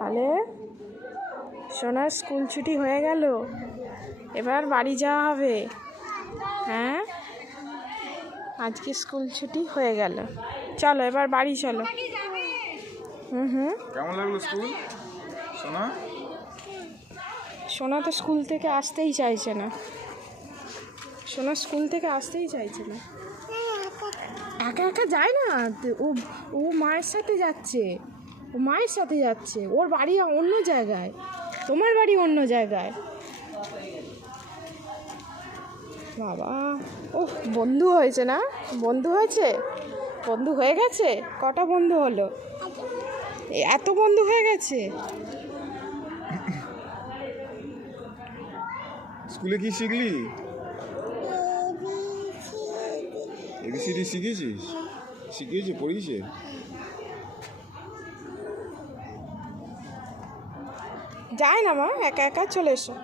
তাহলে সোনার স্কুল ছুটি হয়ে গেল, এবার বাড়ি যাওয়া হবে। হ্যাঁ, আজকে স্কুল ছুটি হয়ে গেল, চলো এবার বাড়ি চলো। কেমন লাগলো স্কুল সোনা? সোনা তো স্কুল থেকে আসতেই চাইছে না, সোনা স্কুল থেকে আসতেই চাইছে না। একা একা যায় না, ও ও মায়ের সাথে যাচ্ছে, ও মায়ের সাথে যাচ্ছে। ওর বাড়ি অন্য জায়গায়, তোমার বাড়ি অন্য জায়গায়। বাবা, ও বন্ধু হয়েছে না? বন্ধু হয়েছে, বন্ধু হয়ে গেছে। কটা বন্ধু হলো? এত বন্ধু হয়ে গেছে। স্কুলে কি শিখলি? এবিসিডি শিখেছিস? শিখিয়েছে, পড়িয়েছে? যায় না মা, একা একা চলে এসো।